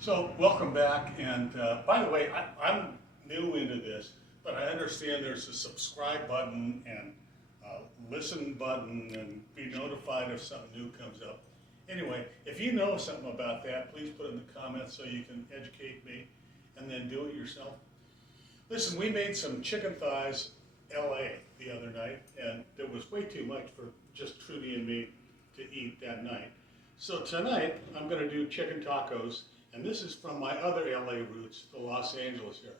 So, welcome back. And by the way, I'm new into this, but I understand there's a subscribe button and listen button and be notified if something new comes up. Anyway, if you know something about that, please put it in the comments so you can educate me and then do it yourself. Listen, we made some chicken thighs LA the other night, and there was way too much for just Trudy and me to eat that night. So tonight, I'm going to do chicken tacos, and this is from my other LA roots, the Los Angeles area.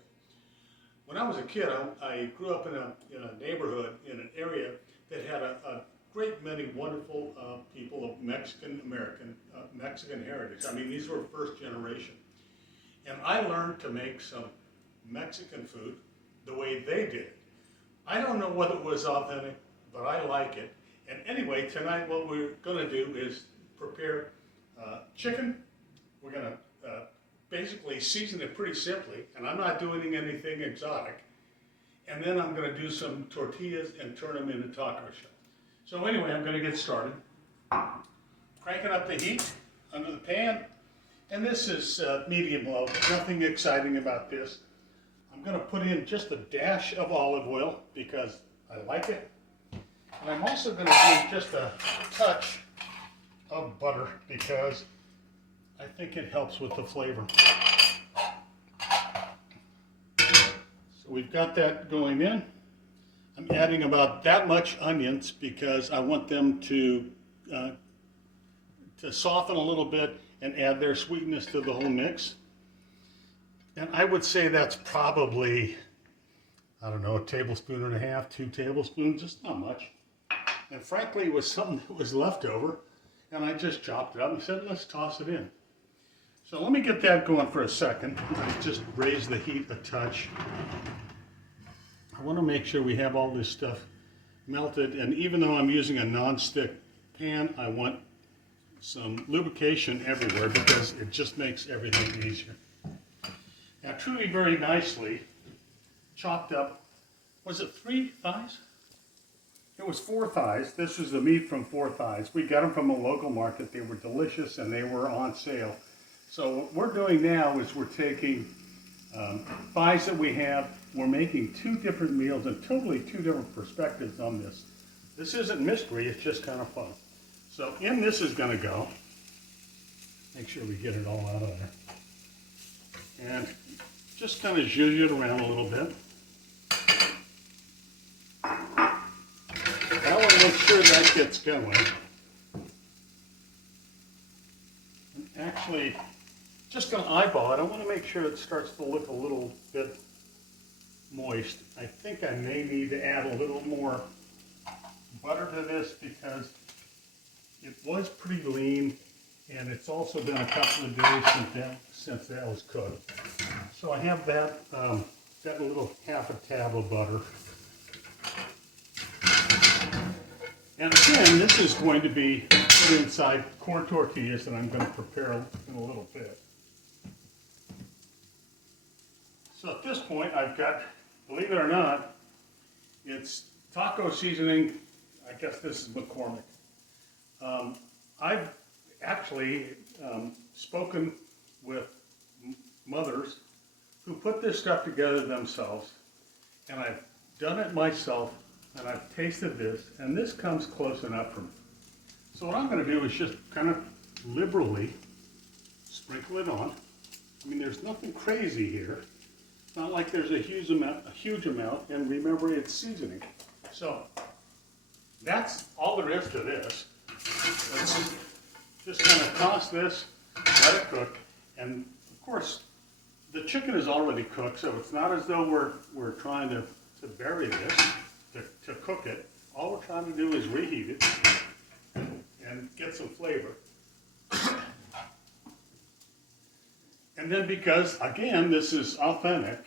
When I was a kid, I grew up in a neighborhood, in an area that had a great many wonderful people of Mexican American, Mexican heritage. I mean, these were first generation. And I learned to make some Mexican food the way they did it. I don't know whether it was authentic, but I like it. And anyway, tonight what we're going to do is prepare chicken. We're going to basically season it pretty simply, and I'm not doing anything exotic. And then I'm going to do some tortillas and turn them into taco shell. So anyway, I'm going to get started. Cranking up the heat under the pan. And this is medium low, nothing exciting about this. I'm going to put in just a dash of olive oil because I like it. And I'm also going to do just a touch of butter because I think it helps with the flavor. So we've got that going in. I'm adding about that much onions because I want them to soften a little bit and add their sweetness to the whole mix. And I would say that's probably, I don't know, a tablespoon and a half, 2 tablespoons, just not much. And frankly, it was something that was left over, and I just chopped it up and said, let's toss it in. So let me get that going for a second. I just raise the heat a touch. I want to make sure we have all this stuff melted, and even though I'm using a non-stick pan, I want some lubrication everywhere because it just makes everything easier. Now, Trudy very nicely chopped up, was it 3 thighs? It was 4 thighs. This is the meat from 4 thighs. We got them from a local market. They were delicious and they were on sale. So what we're doing now is we're taking thighs that we have. We're making 2 different meals and totally 2 different perspectives on this. This isn't mystery, it's just kind of fun. So in this is going to go. Make sure we get it all out of there. And just kind of zhuzh it around a little bit. I want to make sure that gets going. I'm actually just going to eyeball it. I want to make sure it starts to look a little bit moist. I think I may need to add a little more butter to this because it was pretty lean, and it's also been a couple of days since that was cooked. So I have that, got a little half a tab of butter. And again, this is going to be put inside corn tortillas that I'm going to prepare in a little bit. So at this point, I've got, believe it or not, it's taco seasoning. I guess this is McCormick. I've actually spoken with mothers who put this stuff together themselves, and I've done it myself, and I've tasted this, and this comes close enough for me. So what I'm going to do is just kind of liberally sprinkle it on. I mean, there's nothing crazy here. It's not like there's a huge amount, and remember, it's seasoning. So that's all there is to this. Let's just kind of toss this, let it cook, and of course, the chicken is already cooked, so it's not as though we're trying to bury this, to cook it. All we're trying to do is reheat it and get some flavor. And then because, again, this is authentic,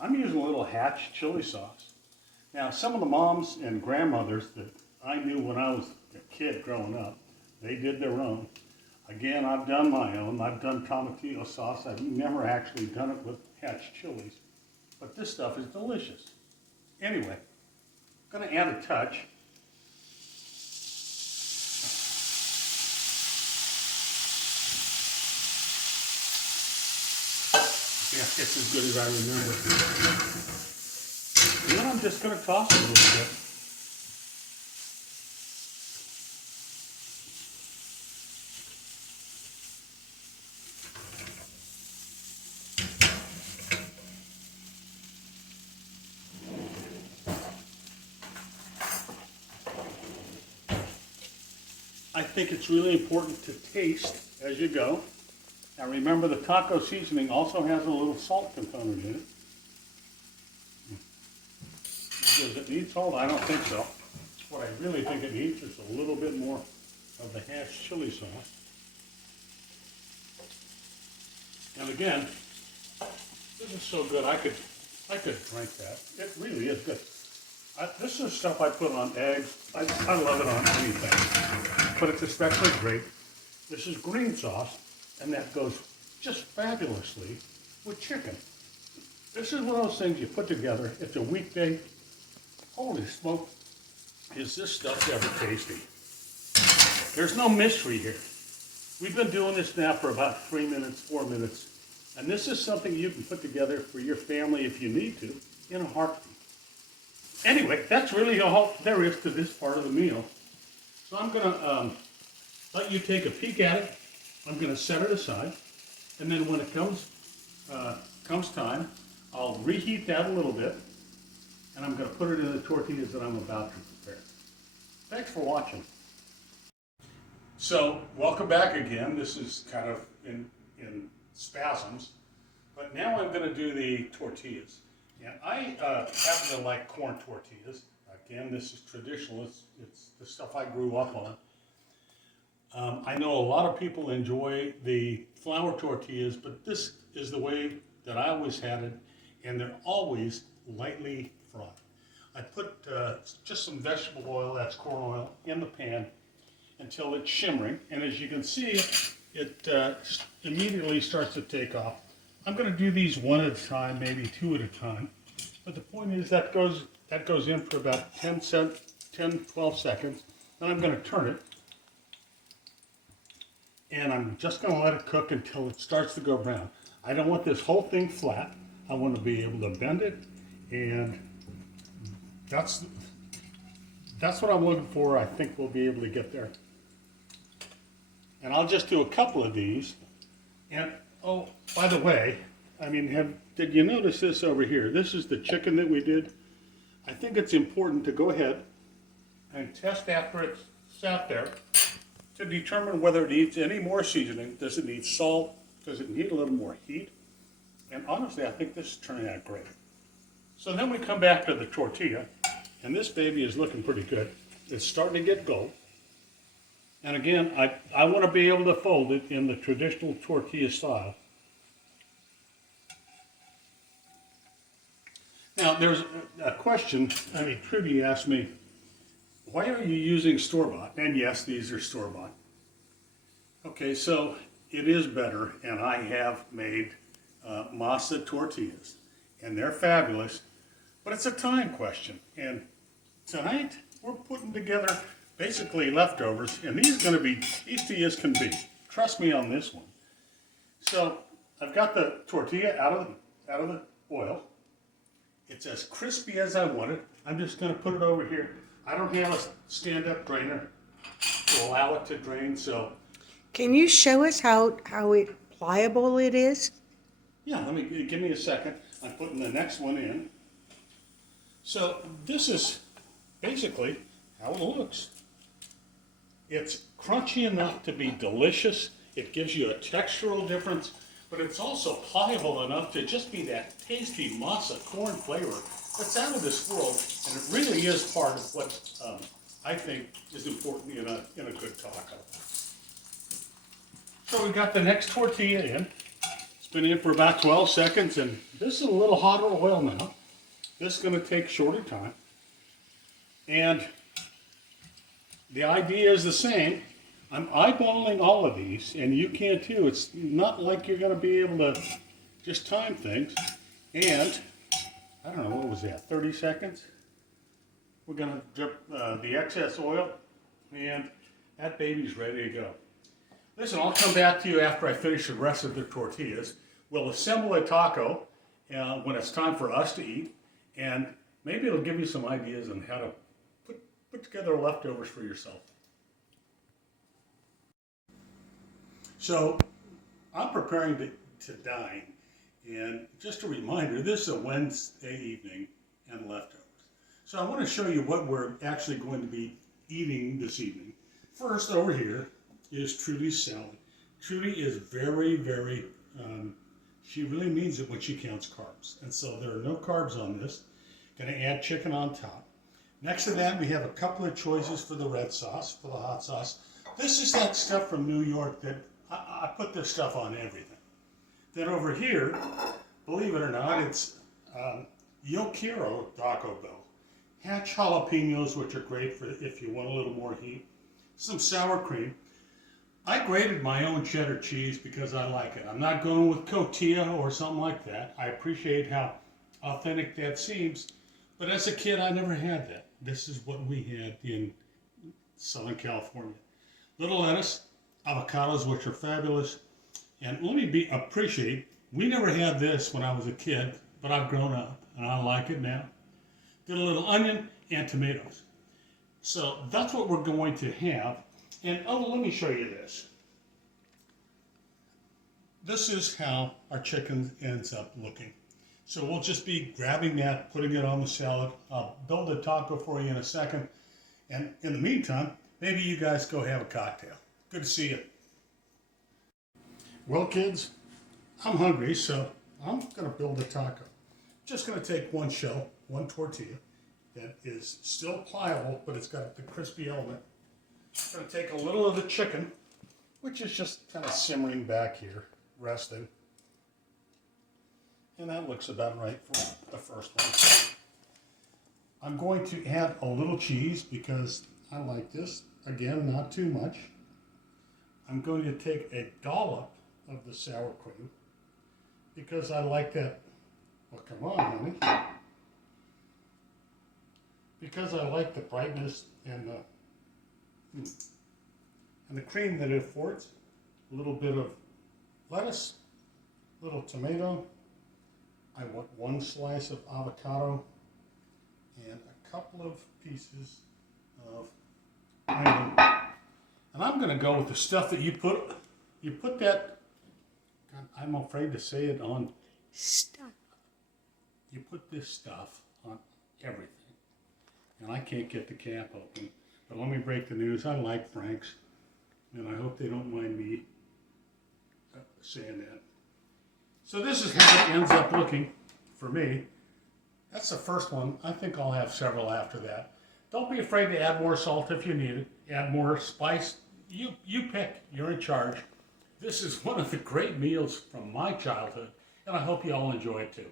I'm using a little Hatch chili sauce. Now, some of the moms and grandmothers that I knew when I was a kid growing up, they did their own. Again, I've done my own. I've done tomatillo sauce. I've never actually done it with Hatch chilies. But this stuff is delicious. Anyway, I'm going to add a touch. Yeah, it's as good as I remember. And then I'm just going to toss it a little bit. I think it's really important to taste as you go. Now remember, the taco seasoning also has a little salt component in it. Does it need salt? I don't think so. What I really think it needs is a little bit more of the hashed chili sauce. And again, this is so good, I could drink that. It really is good. This is stuff I put on eggs. I love it on anything, but it's especially great. This is green sauce, and that goes just fabulously with chicken. This is one of those things you put together. It's a weekday. Holy smoke, is this stuff ever tasty? There's no mystery here. We've been doing this now for about 3 minutes, 4 minutes, and this is something you can put together for your family if you need to in a heartbeat. Anyway, that's really all there is to this part of the meal. So I'm going to let you take a peek at it. I'm going to set it aside, and then when it comes time, I'll reheat that a little bit, and I'm going to put it in the tortillas that I'm about to prepare. Thanks for watching. So, welcome back again. This is kind of in spasms, but now I'm going to do the tortillas. And I happen to like corn tortillas. Again, this is traditional. It's the stuff I grew up on. I know a lot of people enjoy the flour tortillas, but this is the way that I always had it, and they're always lightly fried. I put just some vegetable oil, that's corn oil, in the pan until it's shimmering, and as you can see, it immediately starts to take off. I'm going to do these one at a time, maybe two at a time, but the point is that goes in for about 10, 12 seconds, then I'm going to turn it, and I'm just going to let it cook until it starts to go brown. I don't want this whole thing flat. I want to be able to bend it, and that's what I'm looking for. I think we'll be able to get there. And I'll just do a couple of these. And oh, by the way, I mean, did you notice this over here? This is the chicken that we did. I think it's important to go ahead and test after it's sat there to determine whether it needs any more seasoning. Does it need salt? Does it need a little more heat? And honestly, I think this is turning out great. So then we come back to the tortilla, and this baby is looking pretty good. It's starting to get gold. And again, I want to be able to fold it in the traditional tortilla style. Now, there's a question, Trudy asked me, why are you using store-bought? And yes, these are store-bought. Okay, so it is better, and I have made masa tortillas, and they're fabulous, but it's a time question. And tonight, we're putting together basically leftovers, and these are going to be tasty as can be. Trust me on this one. So I've got the tortilla out of the oil. It's as crispy as I want it. I'm just going to put it over here. I don't have a stand-up drainer to allow it to drain, so. Can you show us how pliable it is? Yeah, give me a second. I'm putting the next one in. So this is basically how it looks. It's crunchy enough to be delicious. It gives you a textural difference, but it's also pliable enough to just be that tasty masa corn flavor that's out of this world, and it really is part of what I think is important in a good taco. So we got the next tortilla in. It's been in for about 12 seconds, and this is a little hotter oil now. This is going to take shorter time. And the idea is the same. I'm eyeballing all of these, and you can too. It's not like you're going to be able to just time things. And, I don't know, what was that, 30 seconds? We're going to drip the excess oil, and that baby's ready to go. Listen, I'll come back to you after I finish the rest of the tortillas. we'll assemble a taco when it's time for us to eat, and maybe it'll give you some ideas on how to put together leftovers for yourself. So I'm preparing to dine, and just a reminder, this is a Wednesday evening and leftovers. So I want to show you what we're actually going to be eating this evening. First, over here is Trudy's salad. Trudy is very, very, she really means it when she counts carbs. And so there are no carbs on this. Gonna add chicken on top. Next to that, we have a couple of choices for the red sauce, for the hot sauce. This is that stuff from New York that I put this stuff on everything. Then over here, believe it or not, it's Yo Quiero Taco Bell. Hatch jalapenos, which are great for if you want a little more heat. Some sour cream. I grated my own cheddar cheese because I like it. I'm not going with cotija or something like that. I appreciate how authentic that seems, but as a kid, I never had that. This is what we had in Southern California. Little lettuce, avocados, which are fabulous, and let me appreciate, we never had this when I was a kid, but I've grown up, and I like it now. Did a little onion and tomatoes. So that's what we're going to have. And oh, let me show you this. This is how our chicken ends up looking. So we'll just be grabbing that, putting it on the salad. I'll build a taco for you in a second. And in the meantime, maybe you guys go have a cocktail. Good to see you. Well, kids, I'm hungry, so I'm going to build a taco. Just going to take one shell, one tortilla that is still pliable, but it's got the crispy element. I'm going to take a little of the chicken, which is just kind of simmering back here, resting. And that looks about right for the first one. I'm going to add a little cheese because I like this. Again, not too much. I'm going to take a dollop of the sour cream because I like that. Well, come on, honey. Because I like the brightness and the cream that it affords. A little bit of lettuce, a little tomato. I want one slice of avocado and a couple of pieces of onion. And I'm going to go with the stuff that you put that, God, I'm afraid to say it on, Stuff. you put this stuff on everything. And I can't get the cap open. But let me break the news. I like Frank's. And I hope they don't mind me saying that. So this is how it ends up looking for me. That's the first one. I think I'll have several after that. Don't be afraid to add more salt if you need it. Add more spice. You pick. You're in charge. This is one of the great meals from my childhood. And I hope you all enjoy it too.